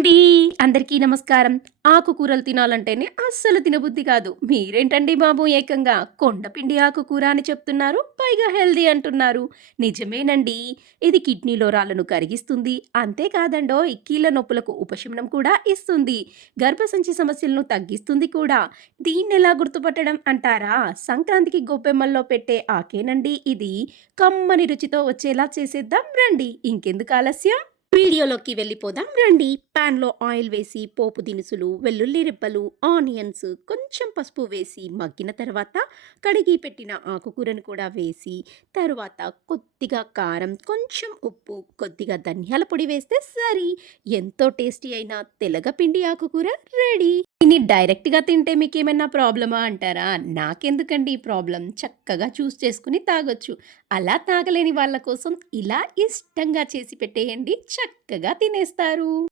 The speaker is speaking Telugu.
అండి అందరికీ నమస్కారం. ఆకుకూరలు తినాలంటేనే అస్సలు తినబుద్ధి కాదు. మీరేంటండి బాబు ఏకంగా? కొండపిండి ఆకుకూర అని చెప్తున్నారు. పైగా హెల్దీ అంటున్నారు. నిజమేనండి. ఇది కిడ్నీలో రాళ్ళను కరిగిస్తుంది. అంతేకాదండో కీళ్ళ నొప్పులకు ఉపశమనం కూడా ఇస్తుంది. గర్భసంచి సమస్యలను తగ్గిస్తుంది కూడా. దీన్ని ఎలా గుర్తుపట్టడం అంటారా? సంక్రాంతికి గొప్పెమ్మల్లో పెట్టే ఆకేనండి ఇది. కమ్మని రుచితో వచ్చేలా చేసేద్దాం. రండి. ఇంకెందుకు ఆలస్యం? వీడియోలోకి వెళ్ళిపోదాం. రండి. ప్యాన్లో ఆయిల్ వేసి పోపు దినుసులు వెల్లుల్లి రెబ్బలు ఆనియన్స్ కొంచెం పసుపు వేసి మగ్గిన తర్వాత కడిగి పెట్టిన ఆకుకూరను కూడా వేసి తర్వాత కొద్దిగా కారం కొంచెం ఉప్పు కొద్దిగా ధనియాల పొడి వేస్తే సరి. ఎంతో టేస్టీ అయిన తెలగపిండి ఆకుకూర రెడీ. దీన్ని డైరెక్ట్గా తింటే మీకు ఏమైనా ప్రాబ్లమా అంటారా? నాకెందుకండి ఈ ప్రాబ్లం? చక్కగా చూస్ చేసుకుని తాగొచ్చు. అలా తాగలేని వాళ్ళ కోసం ఇలా ఇష్టంగా చేసి పెట్టేయండి. చక్కగా తినేస్తారు.